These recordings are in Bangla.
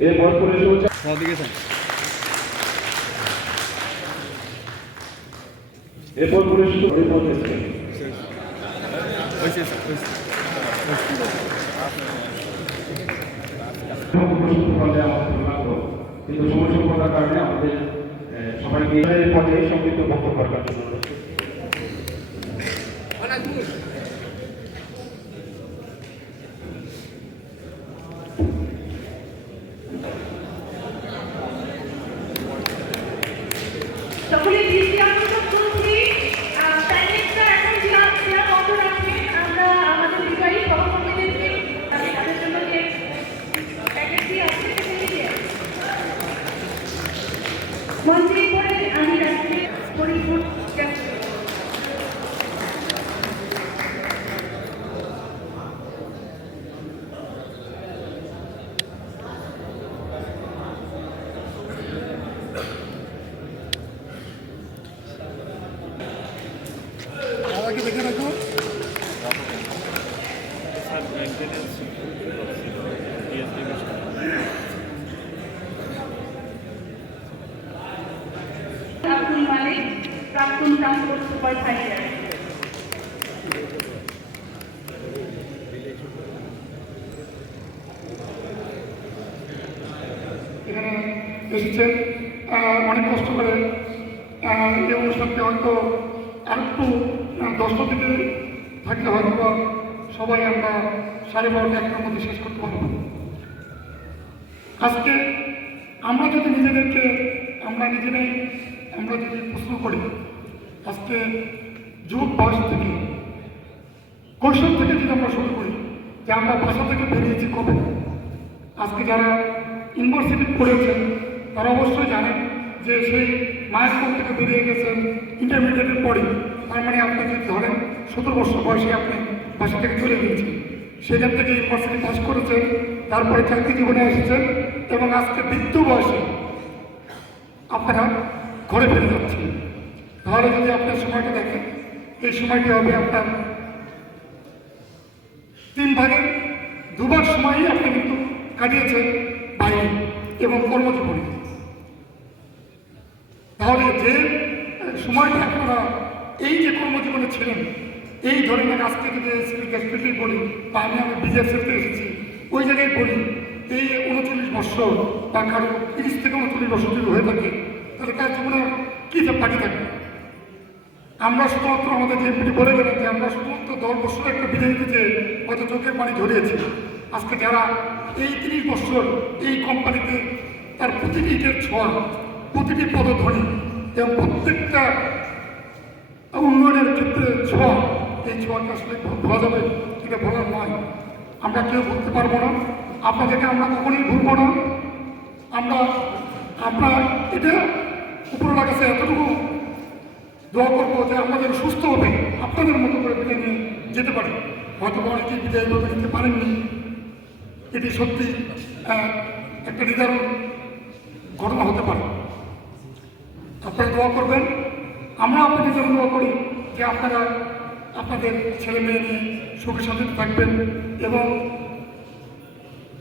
এরপর পুলিশ এরপর পুলিশ। কিন্তু সময় স্বল্পতার কারণে আমাদের এর পথে সংক্ষিপ্ত বক্তব্য রাখার জন্য para mim. প্রাক্তন ট্রান্সপোর্ট সুপারভাইজার এসেছেন অনেক কষ্ট করে এই অনুষ্ঠানটি হয়তো থেকে থাকলে হয়তো সবাই আমরা সাড়ে বারোটা একটার মধ্যে শেষ করতে পারব। আজকে আমরা যদি নিজেদেরকে, আমরা নিজেরাই, আমরা যদি প্রশ্ন করি, আজকে যুগ বয়স থেকে কৈশোর থেকে যদি আমরা শুরু করি যে আমরা বাসা থেকে বেরিয়েছি কবে? আজকে যারা ইউনিভার্সিটি পড়েছেন, তারা অবশ্যই জানেন যে সেই মায়ের কোল থেকে বেরিয়ে গেছেন ইন্টারমিডিয়েটের পরে। তার মানে আপনি যদি ধরেন সতেরো বছর বয়সে আপনি বাসা থেকে চলে গিয়েছেন, সেখান থেকে ইউনিভার্সিটি পাস করেছেন, তারপরে চাকরি জীবনে এসেছেন এবং আজকে বৃদ্ধ বয়সে আপনারা ঘরে ফিরে যাচ্ছেন। তাহলে যদি আপনার সময়টা দেখেন, এই সময়টি হবে আপনার তিন ভাগের দুবার সময়ই আপনি কিন্তু কাটিয়েছেন বাইরে এবং কর্মজীবনে। তাহলে যে সময়টা আপনারা এই যে কর্মজীবনে ছিলেন, এই ধরনের আজকে যদি গ্যাসপিটি বলি বা আমি আমি বিজেপিতে এসেছি। ওই জায়গায় বলি, এই উনচল্লিশ বছর বা কারও তিরিশ থেকে উনচল্লিশ বছর যদি হয়ে থাকে, তাহলে তার জীবনে কী যে বাকি থাকবে? আমরা শুধুমাত্র আমাদের যে বলে গেলেন যে আমরা শুধুমাত্র দশ বছর একটা বিদায় দিতে হয়তো চোখের পানি ঝরিয়েছি। আজকে যারা এই তিরিশ বছর এই কোম্পানিতে তার প্রতিটি ইটের ছোঁয়া, প্রতিটি পদধ্বনি এবং প্রত্যেকটা উন্নয়নের ক্ষেত্রে ছোঁয়া, এই ছোঁয়াটা আসলে ভোলা যাবে এটা ভোলার নয়। আমরা কেউ বলতে পারব না। আপনাদেরকে আমরা কখনোই ভুলবো না। আমরা আমরা এটা উপরওয়ালার কাছে এতটুকু দোয়া করব যে যেন সুস্থ হবে, আপনাদের মতো করে বিদায় নিয়ে যেতে পারি। হয়তো বা অনেকেই বিদায় ভাবে নিতে পারেননি। এটি সত্যি একটা নিদারুণ ঘটনা হতে পারে। আপনারা দোয়া করবেন। আমরা জন্য দোয়া করি যে আপনারা আপনাদের ছেলে মেয়ে নিয়ে সুখে শান্তিতে থাকবেন এবং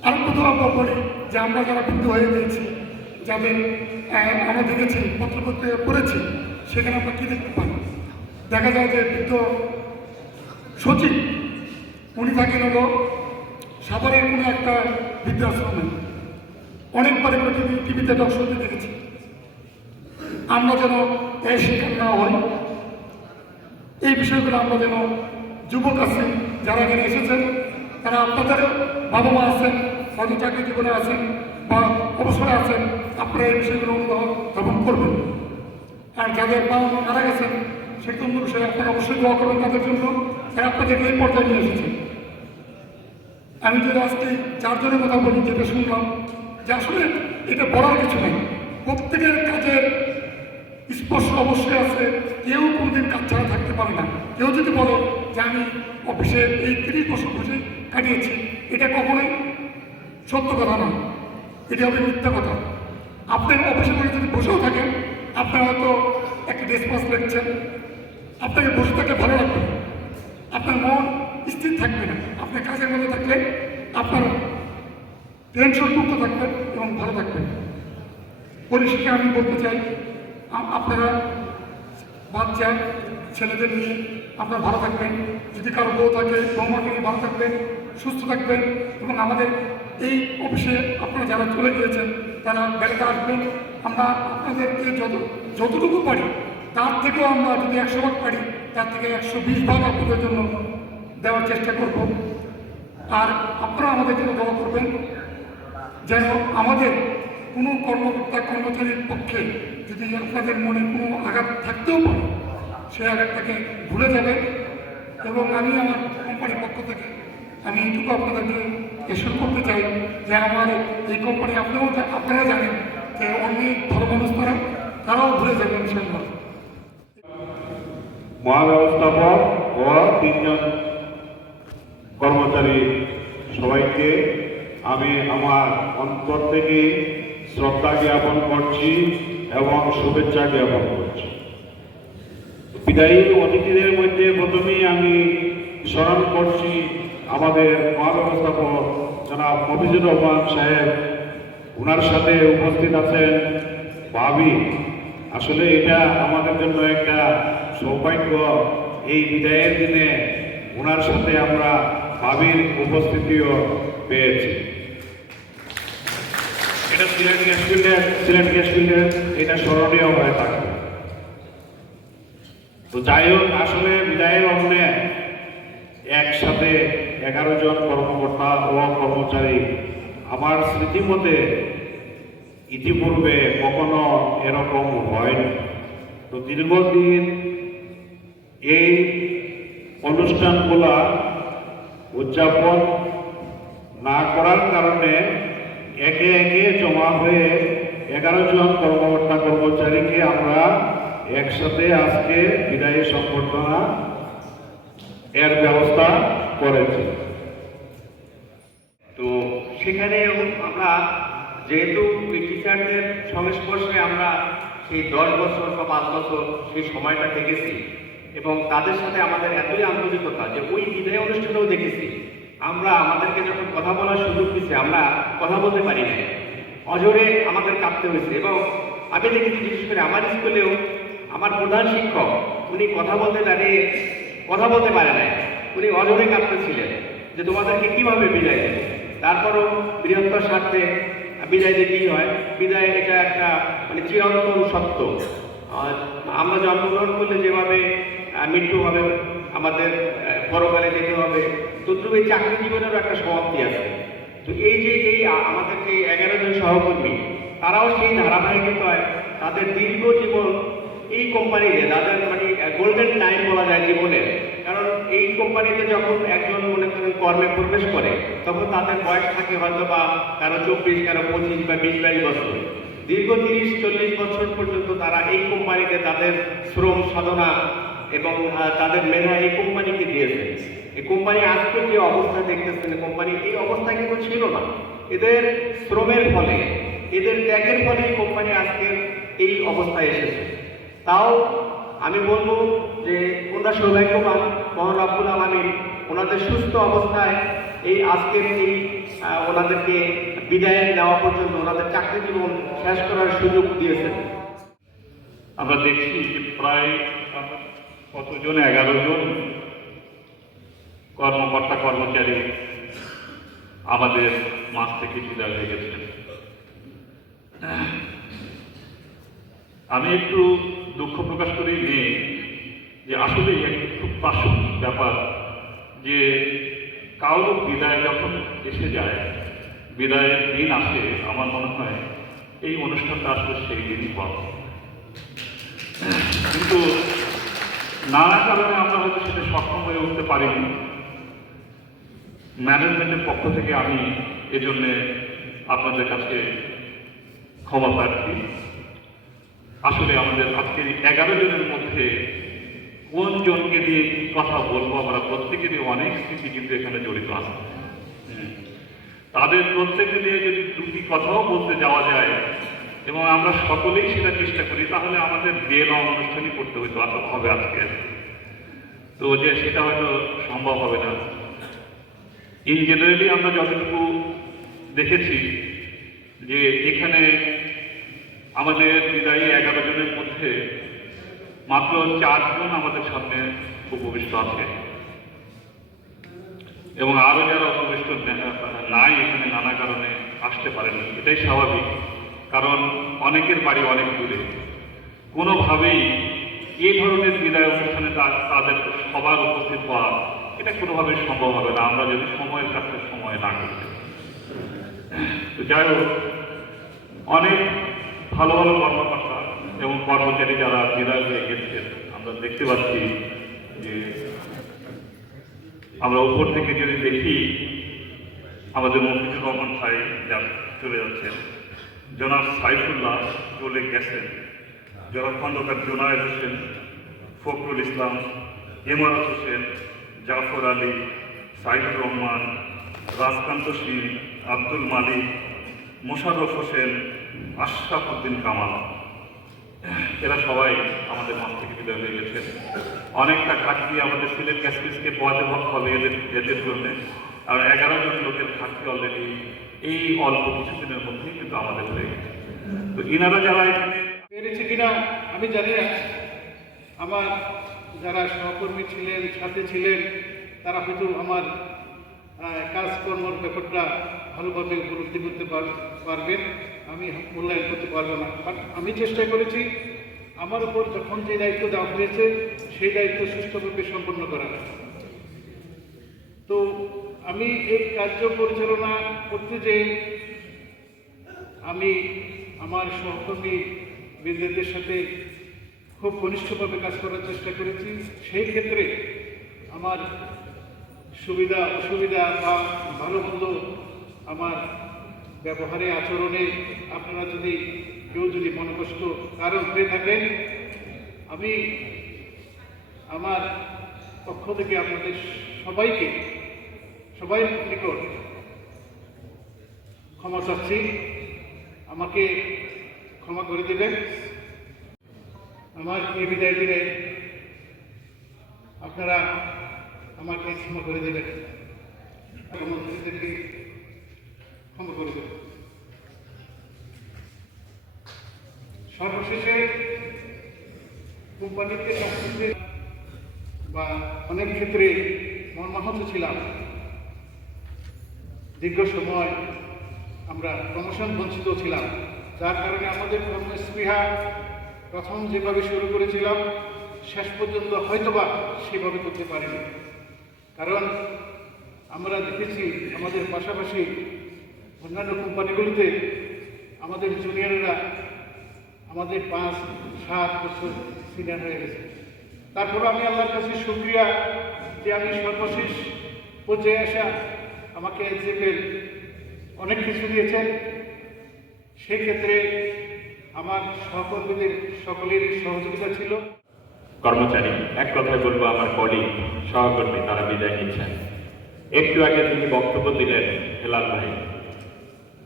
আরেকটু দোয়া করি যে আমরা যারা বৃদ্ধ হয়ে গিয়েছি, যাদের আমরা দেখেছি পত্রপত্রিকা পড়েছি, সেখানে আমরা কী দেখতে পাই? দেখা যায় যে বৃদ্ধ সচিব, উনি থাকেন হলো সাভারের কোনো একটা বৃদ্ধাশ্রমে। অনেকবার টিভিতে দর্শকদের দেখেছি। আমরা যেন এই শিকার না হয় এই বিষয়গুলো আমরা যেন যুবক আছি যারা এখানে এসেছেন, তারা আপনাদের বাবা মা আছেন, হয়তো চাকরি জীবনে আছেন বা অবসরে আছেন, আপনারা এই বিষয়গুলো অনুধাবন করবেন। আর যাদের মা মারা গেছেন অন্য বিষয়ে আপনারা অবশ্যই দোয়া করবেন তাদের জন্য, তারা আপনাদেরকে এই পর্যায়ে নিয়ে এসেছেন আমি যদি আজকে চারজনের কথা বলি, যেটা শুনলাম, যে আসলে এটা বলার কিছু নেই। প্রত্যেকের কাজের স্পর্শ অবশ্যই আছে। কেউ কোনোদিন কাজ ছাড়া থাকতে পারে না। কেউ যদি বলে যে আমি অফিসে এই তিরিশ বছর বসে কাটিয়েছি, এটা কখনোই সত্য কথা না। এটা হবে মিথ্যা কথা। আপনার অফিসে করে যদি বসেও থাকেন, আপনার হয়তো একটা ডেসপাস লিখছেন আপনাকে বসে থাকলে ভালো লাগবে। আপনার মন স্থির থাকবে না। আপনার কাজের মধ্যে থাকলে আপনার টেনশন মুক্ত থাকবেন এবং ভালো থাকবেন পরিশেষে আমি বলতে চাই আপনারা বাচ্চা ছেলেদের নিয়ে আপনারা ভালো থাকবেন। যদি কারও বউ থাকে, বৌমাকে নিয়ে ভালো থাকবেন, সুস্থ থাকবেন এবং আমাদের এই অফিসে আপনারা যারা চলে গিয়েছেন, তারা বেড়াতে আসবেন। আমরা আপনাদেরকে যত, যতটুকু পারি, তার থেকেও আমরা যদি একশো ভাগ পারি, তার থেকে একশো বিশ ভাগ আপনাদের জন্য দেওয়ার চেষ্টা করব। আর আপনারা আমাদের জন্য দোয়া করবেন। যেন আমাদের কোনো কর্মকর্তা, কর্মচারীর পক্ষে যদি আপনাদের মনে কোনো আঘাত থাকতেও পারে সেই আঘাতটাকে ভুলে যাবে এবং আমি আমার কোম্পানির পক্ষ থেকে আমি এইটুকু আপনাদেরকে এসব করতে চাই যে আমার এই কোম্পানি আপনিও আপনারা জানেন যে অনেক ধর্মানুষ তারা তারাও ভুলে যাবেন ইনশাল্লাহ মহাব্যবস্থাপক ও তিনজন কর্মচারী সবাইকে আমি আমার অন্তর থেকে শ্রদ্ধা জ্ঞাপন করছি। এবং শুভেচ্ছা জ্ঞাপন করছি। বিদায়ী অতিথিদের মধ্যে প্রথমেই আমি স্মরণ করছি আমাদের মহাব্যবস্থাপক জনাব মফিজুর রহমান সাহেব। ওনার সাথে উপস্থিত আছেন ভাবি। আসলে এটা আমাদের জন্য একটা সৌভাগ্য। এই বিদায়ের দিনে ওনার সাথে আমরা ভাবির উপস্থিতিও পেয়েছি। এটা সিলেট গ্যাস ফিল্ডের সিলেট গ্যাস ফিল্ডের এটা স্মরণীয় হয়ে থাকে। তো যাই হোক, আসলে বিদায়ের অন্যে একসাথে এগারো জন কর্মকর্তা ও কর্মচারী আমার স্মৃতি মতে ইতিপূর্বে কখনো এরকম হয়নি। তো দীর্ঘদিন এই অনুষ্ঠানগুলা উদযাপন না করার কারণে একে একে জমা হয়ে এগারো জন কর্মকর্তা কর্মচারীকে আমরা একসাথে আজকে বিদায়ী সংবর্ধনা এর ব্যবস্থা করেছি। তো সেখানে আমরা যেহেতু টিচারদের সংস্পর্শে আমরা সেই দশ বছর বা পাঁচ বছর সেই সময়টা দেখেছি এবং তাদের সাথে আমাদের এতই আন্তরিকতা যে ওই বিদায় অনুষ্ঠানেও দেখেছি। আমরা আমাদেরকে যখন কথা বলার সুযোগ দিচ্ছে আমরা কথা বলতে পারি না অজরে আমাদের কাঁপতে হয়েছে। এবং আমি দেখেছি বিশেষ করে আমার স্কুলেও আমার প্রধান শিক্ষক, উনি কথা বলতে দাঁড়িয়ে কথা বলতে পারে না উনি অজরে কাঁপতেছিলেন যে তোমাদেরকে কীভাবে বিদায় দেবে? তারপরও বৃহত্তর স্বার্থে বিদায় দিয়ে কী হয়? বিদায় এটা একটা মানে চিরন্তন সত্য। আমরা জন্মগ্রহণ করলে যেভাবে মৃত্যু হবে, আমাদের পরকালে যেতে হবে, তদ্রুপ এই চাকরি জীবনেরও একটা সমাপ্তি আছে। তো এই যে এই আমাদের যে এগারো জন সহকর্মী, তারাও সেই ধারাবাহিকতায় তাদের দীর্ঘ জীবন এই কোম্পানিতে, তাদের মানে গোল্ডেন টাইম বলা যায় জীবনের। কারণ এই কোম্পানিতে যখন একজন মনে করেন কর্মে প্রবেশ করে, তখন তাদের বয়স থাকে হয়তো বা কারও চব্বিশ, কারও পঁচিশ বা বিশ, বাইশ বছর। দীর্ঘ তিরিশ, চল্লিশ বছর পর্যন্ত তারা এই কোম্পানিতে তাদের শ্রম সাধনা এবং তাদের মেধা এই কোম্পানিকে এই কোম্পানি আজকে যে অবস্থা দেখতেছেন, কোম্পানি এই অবস্থা কিন্তু ছিল না। এদের শ্রমের ফলে, এদের ত্যাগের ফলে কোম্পানি আজকের এই অবস্থায় এসেছে। তাও আমি বলব যে ওনারা সৌভাগ্যবান মহান আব্বুল আলমী ওনাদের সুস্থ অবস্থায় এই আজকের এই ওনাদেরকে বিদায় নেওয়া পর্যন্ত ওনাদের চাকরি জীবন শেষ করার সুযোগ দিয়েছেন। আমরা দেখছি যে প্রায় কতজন? এগারো জন। কর্মকর্তা, কর্মচারী আমাদের মাছ থেকে বিদায় হয়ে গেছেন আমি একটু দুঃখ প্রকাশ করি নিয়ে যে আসলে খুব প্রাসঙ্গিক ব্যাপার যে কারও বিদায় যখন এসে যায়, বিদায়ের দিন আসে, আমার মনে হয় এই অনুষ্ঠানটা আসলে সেই দিনই পাবো কিন্তু নানা কারণে আমরা হয়তো সেটা সক্ষম হয়ে উঠতে পারিনি। ম্যানেজমেন্টের পক্ষ থেকে আমি এজন্য আপনাদের কাছে ক্ষমা প্রার্থী। আসলে আমাদের আজকের এগারো জনের মধ্যে কোন জনকে দিয়ে কি কথা বলব, আমরা প্রত্যেকেরই অনেক স্মৃতি কিন্তু এখানে জড়িত আছে। তাদের প্রত্যেকে দিয়ে যদি দুটি কথাও বলতে যাওয়া যায় এবং আমরা সকলেই সেটা চেষ্টা করি, তাহলে আমাদের বিয়ে অনুষ্ঠানই করতে হইতো হবে আজকে। তো যে সেটা হয়তো সম্ভব হবে না। ইন জেনারেলি আমরা যতটুকু দেখেছি যে এখানে আমাদের বিদায়ী এগারো জনের মধ্যে মাত্র চারজন আমাদের সামনে উপবিষ্ট আছে। এবং আরও যারা উপবিষ্ট নাই এখানে নানা কারণে আসতে পারেনি, এটাই স্বাভাবিক। কারণ অনেকের বাড়ি অনেক দূরে। কোনোভাবেই এই ধরনের বিদায় অনুষ্ঠানে তাদের সবার উপস্থিত হওয়া এটা কোনোভাবেই সম্ভব হবে না। আমরা যদি সময়ের কাছে সময় না করি তো যাই হোক, অনেক ভালো ভালো কর্মকর্তা এবং কর্মচারী যারা বিদায় হয়ে গেছেন, আমরা দেখতে পাচ্ছি যে আমরা উপর থেকে যদি দেখি, আমাদের মফিজুর রহমান ভাই যা চলে যাচ্ছেন। জনাব সাইফুল্লাহ চলে গেছেন। জনাব খন্দকার জোনায়েদ হোসেন, ফখরুল ইসলাম ইমারত হোসেন জাফর আলী, সাইদুর রহমান, রাজকান্ত সিং, আব্দুল মালিক, মোশাররফ হোসেন, আশরাফ উদ্দিন কামাল। এরা সবাই আমাদের মাঠ থেকে বিদায় হয়ে গেছে। অনেকটা ঘাটতি আমাদের সিলেট ক্যাসপিসকে পোয়াতে হবে এদের এদের জন্য। আর এগারো জন লোকের ঘাটতি অলরেডি এই অল্প কিছুদিনের মধ্যেই কিন্তু আমাদের হয়ে গেছে। তো ইনারা যারা এখানে পেরেছে কিনা আমি জানি না। আমার যারা সহকর্মী ছিলেন, সাথে ছিলেন, তারা হয়তো আমার কাজকর্মর ব্যাপারটা ভালোভাবে উপলব্ধি করতে পার- পারবেন। আমি মূল্যায়ন করতে পারব না। বাট আমি চেষ্টা করেছি, আমার উপর যখন যে দায়িত্ব দেওয়া হয়েছে, সেই দায়িত্ব সুষ্ঠুভাবে সম্পন্ন করার। তো আমি এই কার্য পরিচালনা করতে যে আমি আমার সহকর্মী বৃন্দদের সাথে খুব ঘনিষ্ঠভাবে কাজ করার চেষ্টা করেছি। সেই ক্ষেত্রে আমার সুবিধা, অসুবিধা বা ভালো মন্দ আমার ব্যবহারে, আচরণে আপনারা যদি কেউ যদি মনকষ্ট কারণ হয়ে থাকেন, আমি আমার পক্ষ থেকে আপনাদের সবাইকে, সবাই নিকট ক্ষমা চাচ্ছি। আমাকে ক্ষমা করে দেবেন। আমার এই বিদায় দিনে আপনারা আমাকে ক্ষমা করে দেবেন। কর্মচারীদেরকে ক্ষমা করে দেবেন। সর্বশেষে কোম্পানিতে বা অনেক ক্ষেত্রে মর্মাহত ছিলাম। দীর্ঘ সময় আমরা প্রমোশন বঞ্চিত ছিলাম। যার কারণে আমাদের কর্মস্পৃহা প্রথম যেভাবে শুরু করেছিলাম, শেষ পর্যন্ত হয়তোবা সেভাবে করতে পারিনি। কারণ আমরা দেখেছি আমাদের পাশাপাশি অন্যান্য কোম্পানিগুলিতে আমাদের জুনিয়ররা আমাদের পাঁচ, সাত বছর সিনিয়র হয়ে গেছে। তারপর আমি আল্লাহর কাছে শুক্রিয়া যে আমি সর্বশেষ পর্যায়ে আসা আমাকে এসএফের অনেক কিছু দিয়েছেন। সেক্ষেত্রে আমার সহকর্মীদের সকলের সহযোগিতা ছিল। কর্মচারী, এক কথায় বলব আমার কলিগ সহকর্মী, তারা বিদায় নিচ্ছেন। একটু আগে তিনি বক্তব্য দিলেন, হেলাল ভাই।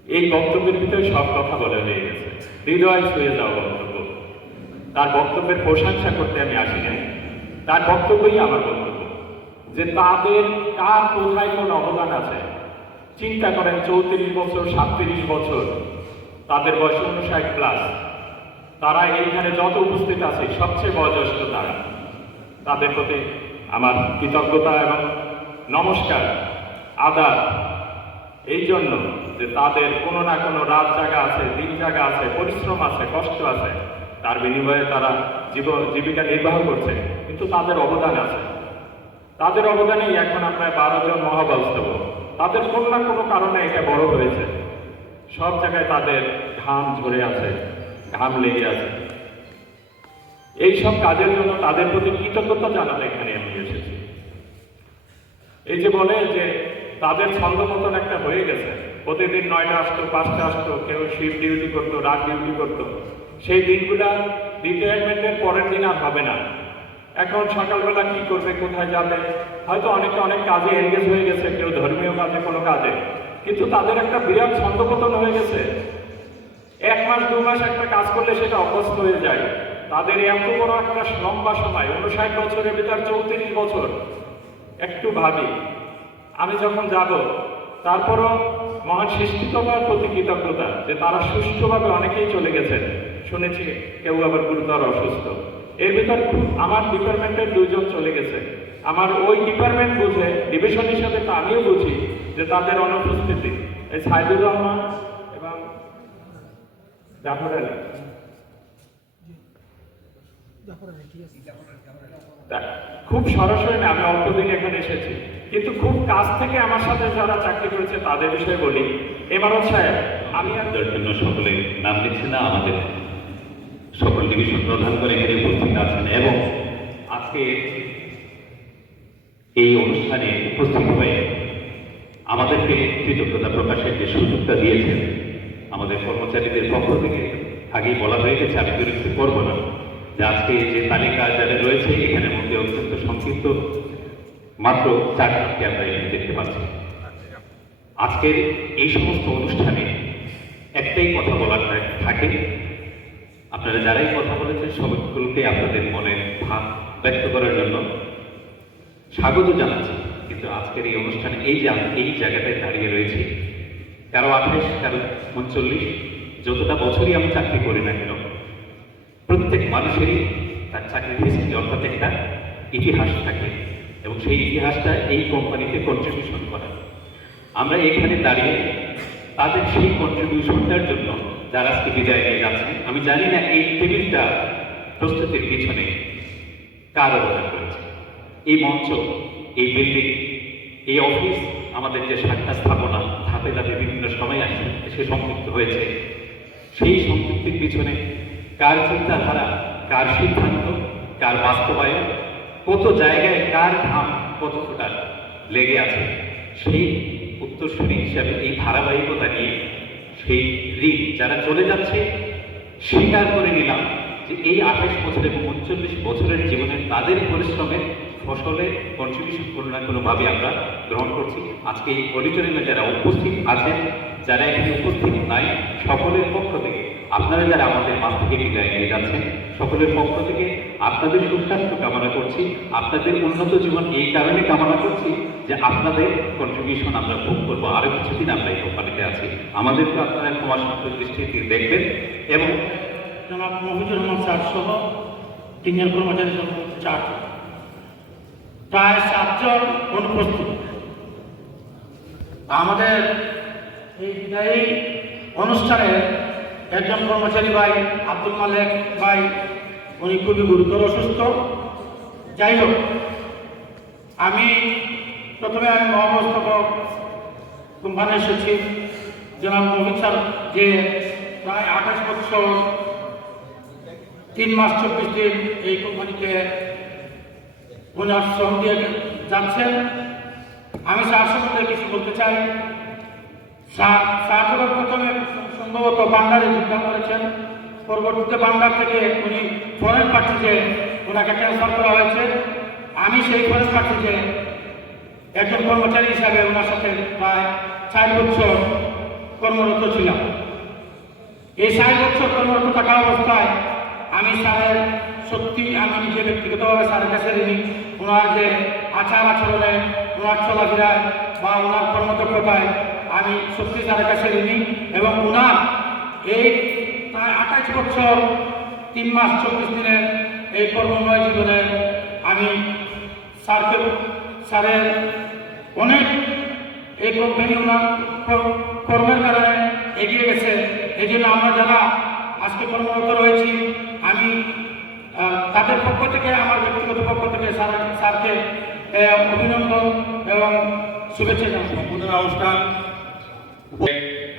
এই বক্তব্যের ভিতরে সব কথা বলে হয়ে গেছে। হৃদয় ছুঁয়ে যাওয়া বক্তব্য। তার বক্তব্যের প্রশংসা করতে আমি আসি নাই। তার বক্তব্যই আমার বক্তব্য। যে তাদের কার কোথায় কোন অবদান আছে? চিন্তা করেন চৌত্রিশ বছর, সাতত্রিশ বছর। তাদের বয়স উনষাট প্লাস তারা এইখানে যত উপস্থিত আছে, সবচেয়ে বয়োজ্যেষ্ঠ তারা। তাদের প্রতি আমার কৃতজ্ঞতা এবং নমস্কার, আদার। এই জন্য যে তাদের কোনো না কোনো রাত জায়গা আছে, দিন জায়গা আছে, পরিশ্রম আছে, কষ্ট আছে, তার বিনিময়ে তারা জীব, জীবিকা নির্বাহ করছে, কিন্তু তাদের অবদান আছে। তাদের অবদানেই এখন আপনার বারো জন মহাবাস্তব তাদের কোনো না কোনো কারণে এটা বড় হয়েছে। সব জায়গায় তাদের ঘাম ঝরে আছে, ঘাম লেগে আছে। এই সব কাজের জন্য তাদের প্রতি কৃতজ্ঞতা জানাতে এখানে আমি এসেছি। এই যে বলে যে তাদের ছন্দ মতন একটা হয়ে গেছে। প্রতিদিন নয়টা আসতো, পাঁচটা আসতো, কেউ শিফট ডিউটি করতো, রাত ডিউটি করতো। সেই দিনগুলা রিটায়ারমেন্টের পরের দিন আর হবে না। এখন সকালবেলা কি করবে, কোথায় যাবে? হয়তো অনেকে অনেক কাজে এনগেজ হয়ে গেছে, কেউ ধর্মীয় কাজে কোনো কাজে। কিন্তু তাদের একটা বিরাট ছন্দপতন হয়ে গেছে। এক মাস, দু মাস একটা কাজ করলে সেটা অভ্যস্ত হয়ে যায়। তাদের এত বড় একটা লম্বা সময় উনষাট বছরের ভিতর চৌত্রিশ বছর, একটু ভাবি। আমি যখন যাব, তারপরও মহান সৃষ্টিতমার প্রতি কৃতজ্ঞতা যে তারা সুষ্ঠুভাবে অনেকেই চলে গেছেন। শুনেছি কেউ আবার গুরুতর অসুস্থ। এর ভিতর আমার ডিপার্টমেন্টের দুজন চলে গেছে। আমার ওই ডিপার্টমেন্ট বুঝে ডিভিশন হিসাবে তো আমিও বুঝি যে তাদের অনুপস্থিতি। এই সাইদুর রহমান এবং জাফর আলী। খুব সরাসরি না, আমি অল্প দিন এখানে এসেছি। কিন্তু খুব কাছ থেকে আমার সাথে যারা চাকরি করেছে, তাদের বিষয়ে বলি। এমারত সাহেব, আমি তাদের জন্য সকলে নাম দিচ্ছে না আমাদের। সকল ডিভিশন প্রধান করে এখানে উপস্থিত আছেন এবং আজকে এই অনুষ্ঠানে উপস্থিত হয়ে আমাদেরকে কৃতজ্ঞতা প্রকাশের যে সুযোগটা দিয়েছেন, আমাদের কর্মচারীদের পক্ষ থেকে আগেই বলা হয়ে গেছে, আমি বিরক্তি করব না। যে আজকে যে তালিকা যারা রয়েছে এখানের মধ্যে অত্যন্ত সংক্ষিপ্ত মাত্র চারজনকে আমরা এখানে দেখতে পাচ্ছি। আজকের এই সমস্ত অনুষ্ঠানে একটাই কথা বলার থাকে। আপনারা যারাই কথা বলেছেন সকলকে আপনাদের মনের ভাব ব্যক্ত করার জন্য স্বাগত জানাচ্ছি। কিন্তু আজকের এই অনুষ্ঠানে এই যে আমি এই জায়গাটায় দাঁড়িয়ে রয়েছি কারও আঠাশ, তেরো উনচল্লিশ, যতটা বছরই আমি চাকরি করি না কেন, প্রত্যেক মানুষেরই তার চাকরির হিস্ট্রি অর্থাৎ একটা ইতিহাস থাকে এবং সেই ইতিহাসটা এই কোম্পানিতে কন্ট্রিবিউশন করা। আমরা এখানে দাঁড়িয়ে তাদের সেই কন্ট্রিবিউশনটার জন্য যারা আজকে বিদায় নিয়ে যাচ্ছে আমি জানি না এই টেবিলটা প্রস্তুতির পিছনে কার অবদান। এই মঞ্চ, এই বিল্ডিং এই অফিস আমাদের যে সাতটা স্থাপনা, ধাপে ধাপে বিভিন্ন সময় আসে, সে সম্পৃক্ত হয়েছে। সেই সম্পৃক্তির পিছনে কার চিন্তাধারা, কার সিদ্ধান্ত, কার বাস্তবায়ন, কত জায়গায় কার ঘাম কত ফোটা লেগে আছে, সেই উত্তরসূরি হিসাবে এই ধারাবাহিকতা নিয়ে সেই ঋণ যারা চলে যাচ্ছে, স্বীকার করে নিলাম যে এই আঠাশ বছর এবং উনচল্লিশ বছরের জীবনে তাদের পরিশ্রমের ফসলে কন্ট্রিবিউশন কোনো না কোনোভাবে আমরা গ্রহণ করছি। আজকে এই অডিটোরিয়ামে যারা উপস্থিত আছেন, যারা এখানে উপস্থিত নাই, সকলের পক্ষ থেকে আপনারা যারা আমাদের মাছ থেকে বিদায় নিয়ে যাচ্ছেন, সকলের পক্ষ থেকে আপনাদের সুস্বাস্থ্য কামনা করছি। আপনাদের উন্নত জীবন এই কারণে কামনা করছি যে আপনাদের কন্ট্রিবিউশন আমরা ভোগ করব। আরও কিছুদিন আমরা এই কোম্পানিতে আছি। আমাদেরকে আপনারা ক্ষমা দৃষ্টিতে দেখবেন এবং জনাব মহিজুর রহমান স্যার সহ তিনজন কর্মচারী চার প্রায় সাতজন অনুপস্থিত। আমাদের এই বিদায়ী অনুষ্ঠানে একজন কর্মচারী ভাই, আব্দুল মালেক ভাই, উনি খুবই গুরুতর অসুস্থ। যাই হোক, আমি প্রথমে আমি মহাবস্থাপক কোম্পানির সচিব জনাব মোহিত স্যার, যে প্রায় আঠাশ বছর, তিন মাস চব্বিশ দিন এই কোম্পানিতে ওনার দিয়ে যাচ্ছেন। আমি স্যার সম্বন্ধে কিছু বলতে চাই। স্যার প্রথমে সম্ভবত বাংলারে যোগদান করেছেন। পরবর্তীতে বাংলার থেকে উনি ফরেন পার্টিতে ওনাকে ট্রান্সফার করা হয়েছে। আমি সেই ফরেন পার্টিতে একজন কর্মচারী হিসাবে ওনার সাথে প্রায় চার বছর কর্মরত ছিলাম। এই ষাট বছর কর্মরত থাকা অবস্থায় আমি স্যারের সত্যি আমি নিজে ব্যক্তিগতভাবে স্যারের কাছে ঋণী। ওনার যে আচার আচরণে, ওনার চলাফেরায় বা ওনার কর্মদক্ষতায় আমি সত্যি স্যারের কাছে ঋণী এবং ওনার এই প্রায় আঠাশ বছর, তিন মাস, চব্বিশ দিনের এই কর্মময় জীবনে আমি স্যারকে, স্যারের অনেক এই কোম্পানি ওনার কর- কর্মের কারণে এগিয়ে গেছে। এই জন্য আমরা যারা আজকে কর্মরত রয়েছি। আমি তাদের পক্ষ থেকে, আমার ব্যক্তিগত পক্ষ থেকে স্যার, স্যারকে অভিনন্দন এবং শুভেচ্ছা সম্বোধনা অনুষ্ঠান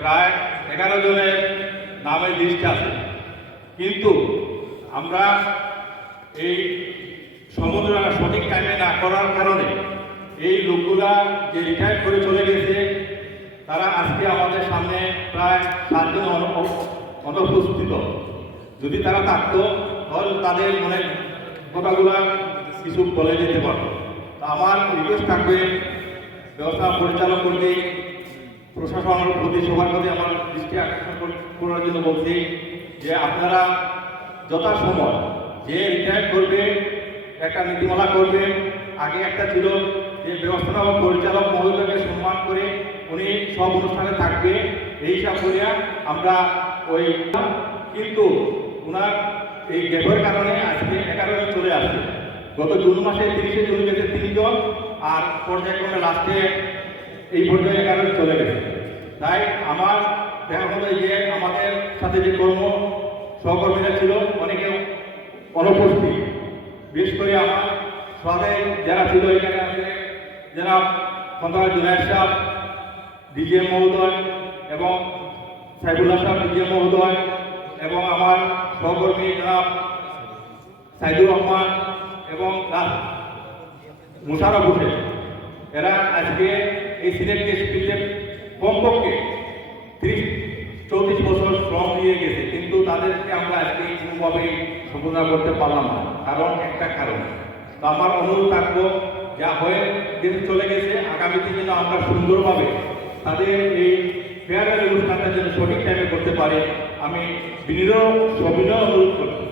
প্রায় এগারো জনের নামের লিস্ট আছে। কিন্তু আমরা এই সম্বোধনা সঠিক টাইমে না করার কারণে এই লোকগুলা যে রিটায়ার করে চলে গেছে, তারা আজকে আমাদের সামনে প্রায় সাতজন অনুপস্থিত। যদি তারা থাকতো, তাহলে তাদের মনে কথাগুলা কিছু বলে যেতে পারতো। তা আমার রিকোয়েস্ট থাকবে, ব্যবস্থা পরিচালক করতে প্রশাসনের প্রতি সবার প্রতি আমার দৃষ্টি আকর্ষণ কর- করার জন্য বলছি যে আপনারা যথাসময় যে রিটায়ার করবে, একটা নীতিমালা করবে, আগে একটা ছিল যে ব্যবস্থাপনা ও পরিচালক মহোদয়কে সম্মান করে উনি সব অনুষ্ঠানে থাকবে, এই হিসাব করিয়া আমরা ওই কিন্তু ওনার এই গ্যাপের কারণে আজকে জন চলে আসছে। গত জুন মাসে তিরিশে জুন গেছে তিনজন, আর পর্যায়ক্রমে লাস্টে এই পর্যায়ে জন চলে গেছে। তাই আমার দেখা হলো যে আমাদের সাথে যে কর্ম, সহকর্মীরা ছিল অনেকে অনুপস্থিত। বিশেষ করে আমার সাথে যারা ছিল এখানে আছে যারা খন্দকার জুনায়দ সাহ ডিজিএম মহোদয় এবং সাইফুল্লাহ সাহেব ডিজিএম মহোদয় এবং আমার সহকর্মী জনাব সাইদুর রহমান এবং মুশারফ হোসেন, এরা আজকে এই সিলেট স্পিচে কমপক্ষে ত্রিশ, চৌত্রিশ বছর শ্রম দিয়ে গেছে, কিন্তু তাদেরকে আমরা আজকে কোনোভাবেই সম্বোধনা করতে পারলাম না, কারণ একটা কারণ। তো আমার অনুরোধ থাকব, যা হয়ে যেতে চলে গেছে আগামীতে যেন আমরা সুন্দরভাবে তাদের এই ফেয়ারওয়েল অনুষ্ঠানটা যেন সঠিক টাইমে করতে পারে আমি বিনীত সবিনয় অনুরোধ করছি।